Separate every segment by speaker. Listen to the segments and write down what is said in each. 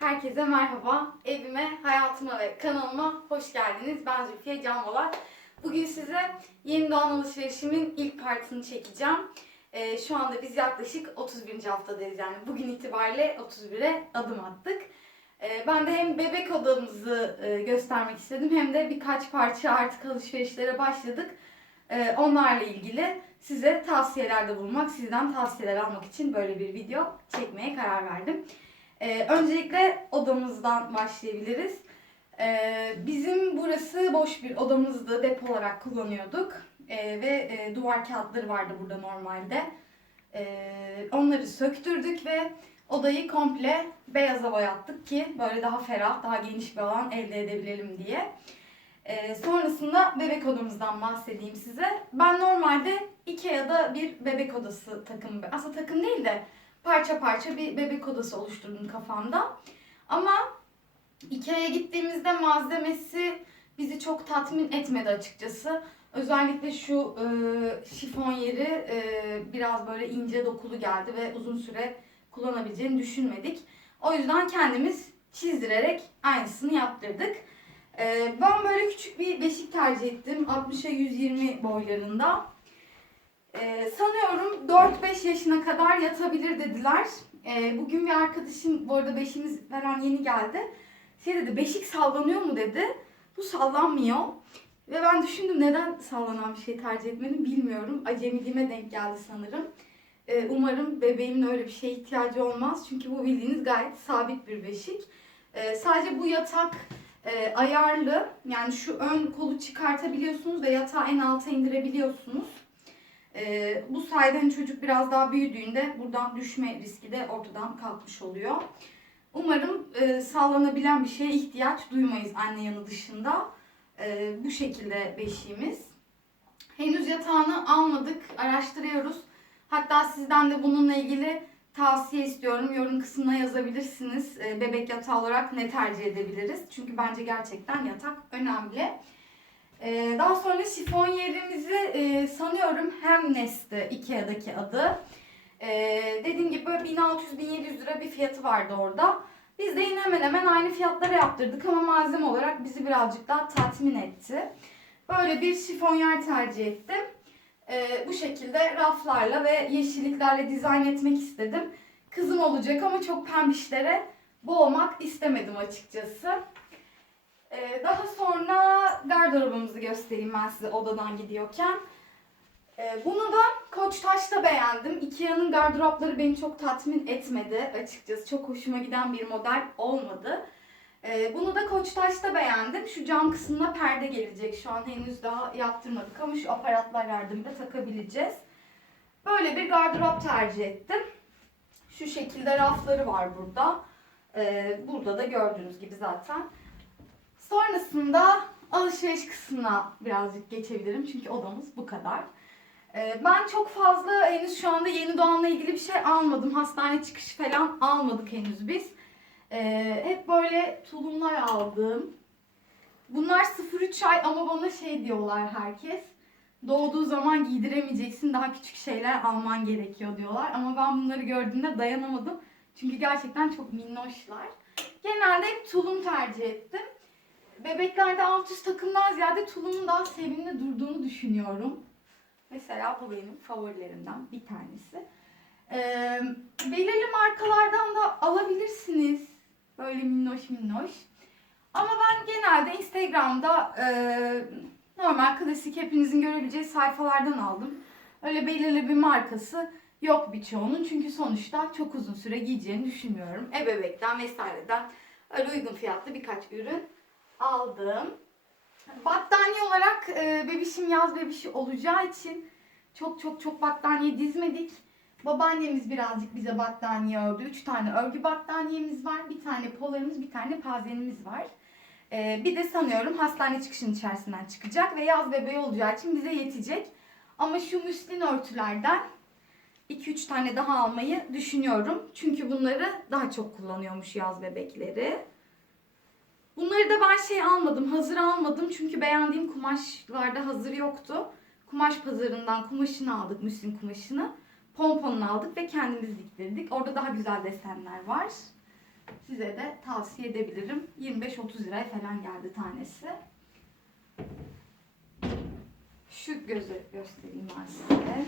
Speaker 1: Herkese merhaba. Evime, hayatıma ve kanalıma hoş geldiniz. Ben Zülfiye Canvalar. Bugün size yeni doğan alışverişimin ilk partını çekeceğim. Ee, şu anda biz yaklaşık 31. haftadayız yani bugün itibariyle 31'e adım attık. Ee, ben de hem bebek odamızı e, göstermek istedim hem de birkaç parça artık alışverişlere başladık. Ee, onlarla ilgili size tavsiyelerde bulunmak, sizden tavsiyeler almak için böyle bir video çekmeye karar verdim. Ee, öncelikle odamızdan başlayabiliriz. Ee, bizim burası boş bir odamızdı, depo olarak kullanıyorduk. Ee, ve e, duvar kağıtları vardı burada normalde. Ee, onları söktürdük ve odayı komple beyaza boyattık ki böyle daha ferah, daha geniş bir alan elde edebilelim diye. Ee, sonrasında bebek odamızdan bahsedeyim size. Ben normalde Ikea'da bir bebek odası takımı, aslında takım değil de parça parça bir bebek odası oluşturdum kafamda. Ama Ikea'ya gittiğimizde malzemesi bizi çok tatmin etmedi açıkçası. Özellikle şu e, şifon yeri e, biraz böyle ince dokulu geldi ve uzun süre kullanabileceğini düşünmedik. O yüzden kendimiz çizdirerek aynısını yaptırdık. E, ben böyle küçük bir beşik tercih ettim. 60'a 120 boylarında. Ee, sanıyorum 4-5 yaşına kadar yatabilir dediler. Ee, bugün bir arkadaşım, bu arada beşimiz falan yeni geldi. Şey dedi, beşik sallanıyor mu dedi. Bu sallanmıyor. Ve ben düşündüm neden sallanan bir şey tercih etmedim bilmiyorum. Acemiliğime denk geldi sanırım. Ee, umarım bebeğimin öyle bir şeye ihtiyacı olmaz. Çünkü bu bildiğiniz gayet sabit bir beşik. Ee, sadece bu yatak e, ayarlı. Yani şu ön kolu çıkartabiliyorsunuz ve yatağı en alta indirebiliyorsunuz. Ee, bu sayede hani çocuk biraz daha büyüdüğünde buradan düşme riski de ortadan kalkmış oluyor. Umarım e, sağlanabilen bir şeye ihtiyaç duymayız anne yanı dışında. E, bu şekilde beşiğimiz. Henüz yatağını almadık, araştırıyoruz. Hatta sizden de bununla ilgili tavsiye istiyorum. Yorum kısmına yazabilirsiniz. E, bebek yatağı olarak ne tercih edebiliriz? Çünkü bence gerçekten yatak önemli. Ee, daha sonra şifon yerimizi e, sanıyorum Hemnes'ti Ikea'daki adı. Ee, dediğim gibi böyle 1600-1700 lira bir fiyatı vardı orada. Biz de yine hemen hemen aynı fiyatlara yaptırdık ama malzeme olarak bizi birazcık daha tatmin etti. Böyle bir şifon yer tercih ettim. Ee, bu şekilde raflarla ve yeşilliklerle dizayn etmek istedim. Kızım olacak ama çok pembişlere boğmak istemedim açıkçası. Ee, daha sonra gardırobumuzu göstereyim ben size odadan gidiyorken. Ee, bunu da Koçtaş'ta beğendim. Ikea'nın gardıropları beni çok tatmin etmedi açıkçası. Çok hoşuma giden bir model olmadı. Ee, bunu da Koçtaş'ta beğendim. Şu cam kısmına perde gelecek. Şu an henüz daha yaptırmadık ama şu aparatlar yardımıyla takabileceğiz. Böyle bir gardırop tercih ettim. Şu şekilde rafları var burada. Ee, burada da gördüğünüz gibi zaten. Sonrasında alışveriş kısmına birazcık geçebilirim çünkü odamız bu kadar. Ee, ben çok fazla henüz şu anda yeni doğanla ilgili bir şey almadım. Hastane çıkışı falan almadık henüz biz. Ee, hep böyle tulumlar aldım. Bunlar 0-3 ay ama bana şey diyorlar herkes. Doğduğu zaman giydiremeyeceksin daha küçük şeyler alman gerekiyor diyorlar. Ama ben bunları gördüğümde dayanamadım. Çünkü gerçekten çok minnoşlar. Genelde hep tulum tercih ettim. Bebeklerde alt üst takımdan ziyade tulumun daha sevimli durduğunu düşünüyorum. Mesela bu benim favorilerimden bir tanesi. Ee, belirli markalardan da alabilirsiniz. Böyle minnoş minnoş. Ama ben genelde Instagram'da e, normal klasik hepinizin görebileceği sayfalardan aldım. Öyle belirli bir markası yok birçoğunun. Çünkü sonuçta çok uzun süre giyeceğini düşünmüyorum. Ebebekten vesaireden öyle uygun fiyatlı birkaç ürün aldım. Battaniye olarak e, bebişim yaz bebişi olacağı için çok çok çok battaniye dizmedik. Babaannemiz birazcık bize battaniye ördü. Üç tane örgü battaniyemiz var. Bir tane polarımız, bir tane pazenimiz var. E, bir de sanıyorum hastane çıkışının içerisinden çıkacak ve yaz bebeği olacağı için bize yetecek. Ama şu müslin örtülerden 2-3 tane daha almayı düşünüyorum. Çünkü bunları daha çok kullanıyormuş yaz bebekleri. Bunları da ben şey almadım, hazır almadım çünkü beğendiğim kumaşlarda hazır yoktu. Kumaş pazarından kumaşını aldık, müslin kumaşını. Pomponunu aldık ve kendimiz diktirdik. Orada daha güzel desenler var. size de tavsiye edebilirim. 25-30 liraya falan geldi tanesi. Şu gözü göstereyim ben size.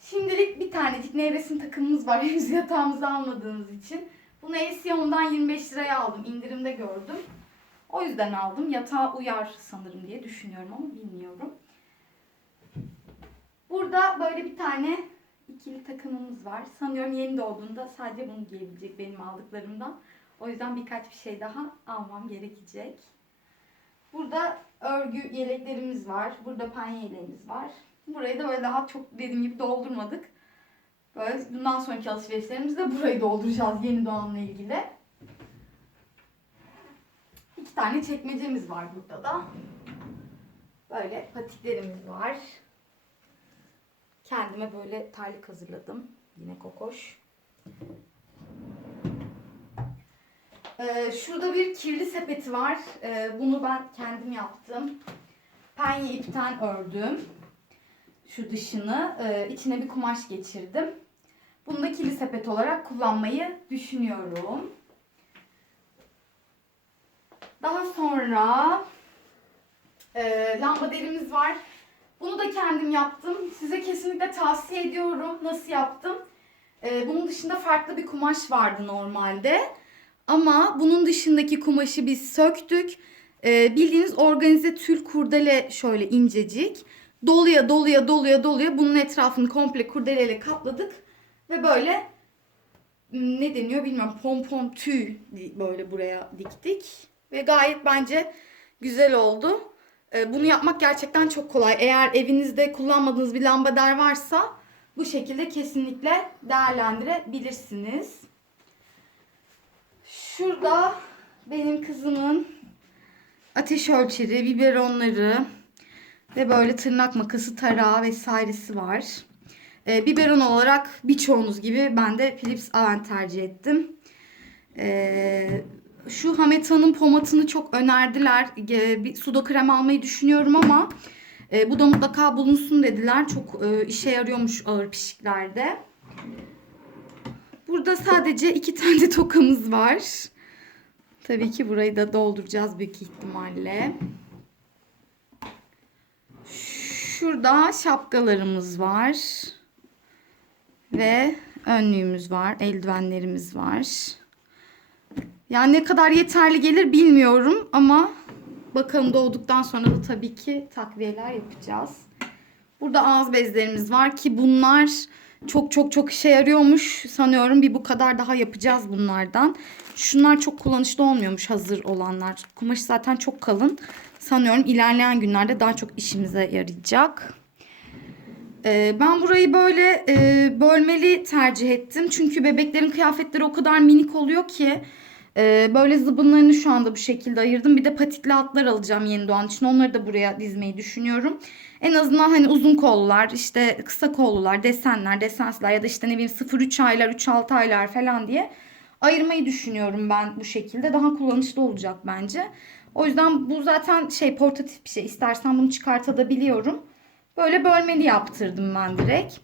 Speaker 1: Şimdilik bir tanecik nevresim takımımız var. Henüz yatağımızı almadığımız için. Bunu Esiyon'dan 25 liraya aldım. İndirimde gördüm. O yüzden aldım. Yatağa uyar sanırım diye düşünüyorum ama bilmiyorum. Burada böyle bir tane ikili takımımız var. Sanıyorum yeni doğduğunda sadece bunu giyebilecek benim aldıklarımdan. O yüzden birkaç bir şey daha almam gerekecek. Burada örgü yeleklerimiz var. Burada penye yeleğimiz var. Burayı da böyle daha çok dediğim gibi doldurmadık. Böyle bundan sonraki alışverişlerimizde burayı dolduracağız yeni doğanla ilgili. İki tane çekmecemiz var burada da. Böyle patiklerimiz var. Kendime böyle terlik hazırladım. Yine kokoş. Ee, şurada bir kirli sepeti var. Ee, bunu ben kendim yaptım. Penye ipten ördüm. Şu dışını. Ee, içine bir kumaş geçirdim. Bunu da kirli sepet olarak kullanmayı düşünüyorum. Daha sonra e, lambaderimiz var. Bunu da kendim yaptım. Size kesinlikle tavsiye ediyorum. Nasıl yaptım? Ee, bunun dışında farklı bir kumaş vardı normalde. Ama bunun dışındaki kumaşı biz söktük. Ee, bildiğiniz organize tül kurdele şöyle incecik. Doluya doluya doluya doluya bunun etrafını komple kurdeleyle kapladık. Ve böyle m, ne deniyor bilmiyorum pompon tüy böyle buraya diktik. Ve gayet bence güzel oldu. Ee, Bunu yapmak gerçekten çok kolay. Eğer evinizde kullanmadığınız bir lambader varsa bu şekilde kesinlikle değerlendirebilirsiniz. Şurada benim kızımın ateş ölçeri, biberonları ve böyle tırnak makası, tarağı vesairesi var. Ee, biberon olarak birçoğunuz gibi ben de Philips Avent tercih ettim. Ee, şu Hameta'nın pomatını çok önerdiler. Ee, bir sudo krem almayı düşünüyorum ama e, bu da mutlaka bulunsun dediler. Çok e, işe yarıyormuş ağır pişiklerde. Burada sadece iki tane tokamız var. Tabii ki burayı da dolduracağız büyük ihtimalle. Şurada şapkalarımız var. Ve önlüğümüz var. Eldivenlerimiz var. Yani ne kadar yeterli gelir bilmiyorum ama bakalım doğduktan sonra da tabii ki takviyeler yapacağız. Burada ağız bezlerimiz var ki bunlar çok çok çok işe yarıyormuş. Sanıyorum bir bu kadar daha yapacağız bunlardan. Şunlar çok kullanışlı olmuyormuş hazır olanlar. Kumaşı zaten çok kalın. Sanıyorum ilerleyen günlerde daha çok işimize yarayacak. Ee, ben burayı böyle e, bölmeli tercih ettim. Çünkü bebeklerin kıyafetleri o kadar minik oluyor ki. E, böyle zıbınlarını şu anda bu şekilde ayırdım. Bir de patikli atlar alacağım yeni doğan için. Onları da buraya dizmeyi düşünüyorum. En azından hani uzun kollular, işte kısa kollular, desenler, desensler ya da işte ne bileyim 0-3 aylar, 3-6 aylar falan diye ayırmayı düşünüyorum ben bu şekilde. Daha kullanışlı olacak bence. O yüzden bu zaten şey portatif bir şey. İstersen bunu çıkartabiliyorum. Böyle bölmeli yaptırdım ben direkt.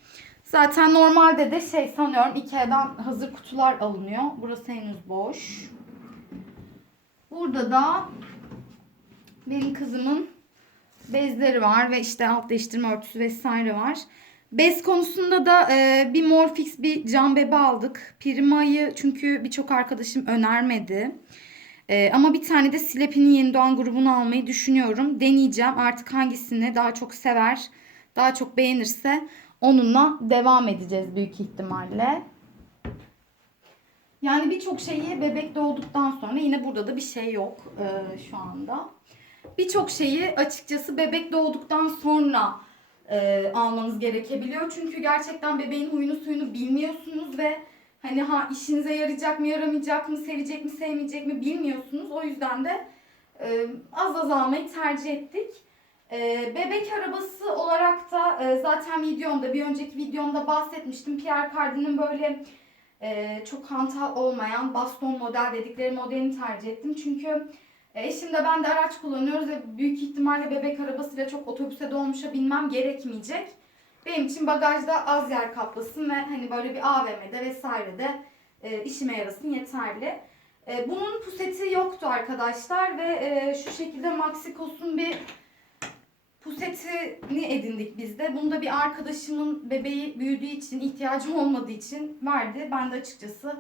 Speaker 1: Zaten normalde de şey sanıyorum Ikea'dan hazır kutular alınıyor. Burası henüz boş. Burada da benim kızımın bezleri var ve işte alt değiştirme örtüsü vesaire var. Bez konusunda da e, bir Morfix bir cam bebe aldık. Prima'yı çünkü birçok arkadaşım önermedi. E, ama bir tane de Sleepy'nin yeni doğan grubunu almayı düşünüyorum. Deneyeceğim artık hangisini daha çok sever, daha çok beğenirse onunla devam edeceğiz büyük ihtimalle. Yani birçok şeyi bebek doğduktan sonra yine burada da bir şey yok e, şu anda. Birçok şeyi açıkçası bebek doğduktan sonra e, almanız gerekebiliyor. Çünkü gerçekten bebeğin huyunu suyunu bilmiyorsunuz ve hani ha işinize yarayacak mı yaramayacak mı sevecek mi sevmeyecek mi bilmiyorsunuz. O yüzden de e, az az almayı tercih ettik. E, bebek arabası olarak da e, zaten videomda bir önceki videomda bahsetmiştim. Pierre Cardin'in böyle e, çok hantal olmayan baston model dedikleri modelini tercih ettim. Çünkü e, eşimle ben de araç kullanıyoruz ve büyük ihtimalle bebek arabasıyla çok otobüse dolmuşa binmem gerekmeyecek. Benim için bagajda az yer kaplasın ve hani böyle bir AVM'de vesairede e, işime yarasın yeterli. E, bunun puseti yoktu arkadaşlar ve e, şu şekilde Maxikos'un bir pusetini edindik biz de. Bunu da bir arkadaşımın bebeği büyüdüğü için, ihtiyacım olmadığı için verdi. Ben de açıkçası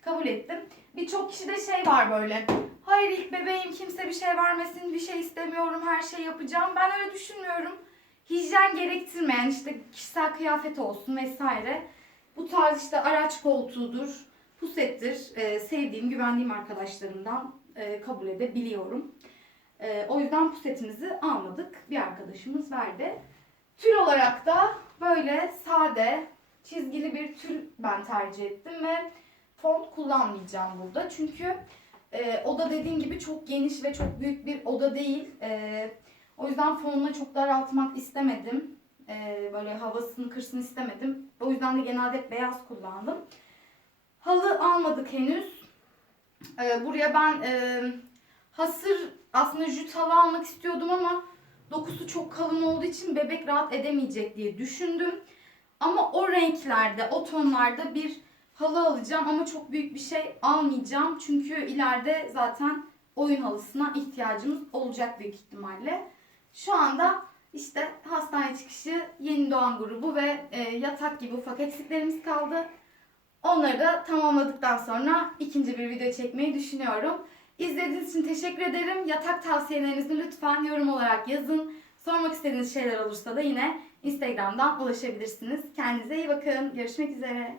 Speaker 1: kabul ettim. Birçok kişide şey var böyle. Hayır ilk bebeğim kimse bir şey vermesin, bir şey istemiyorum, her şey yapacağım. Ben öyle düşünmüyorum. Hijyen gerektirmeyen işte kişisel kıyafet olsun vesaire. Bu tarz işte araç koltuğudur, pusettir. Ee, sevdiğim, güvendiğim arkadaşlarımdan e, kabul edebiliyorum. Ee, o yüzden pusetimizi almadık. Bir arkadaşımız verdi. Tül olarak da böyle sade, çizgili bir tül ben tercih ettim ve font kullanmayacağım burada. Çünkü e, oda dediğim gibi çok geniş ve çok büyük bir oda değil. E, o yüzden fonunu çok daraltmak istemedim. E, böyle havasını kırsın istemedim. O yüzden de genelde hep beyaz kullandım. Halı almadık henüz. E, buraya ben e, hasır aslında jüt halı almak istiyordum ama dokusu çok kalın olduğu için bebek rahat edemeyecek diye düşündüm. Ama o renklerde, o tonlarda bir halı alacağım ama çok büyük bir şey almayacağım. Çünkü ileride zaten oyun halısına ihtiyacımız olacak büyük ihtimalle. Şu anda işte hastane çıkışı yeni doğan grubu ve e, yatak gibi ufak eksiklerimiz kaldı. Onları da tamamladıktan sonra ikinci bir video çekmeyi düşünüyorum. İzlediğiniz için teşekkür ederim. Yatak tavsiyelerinizi lütfen yorum olarak yazın. Sormak istediğiniz şeyler olursa da yine Instagram'dan ulaşabilirsiniz. Kendinize iyi bakın. Görüşmek üzere.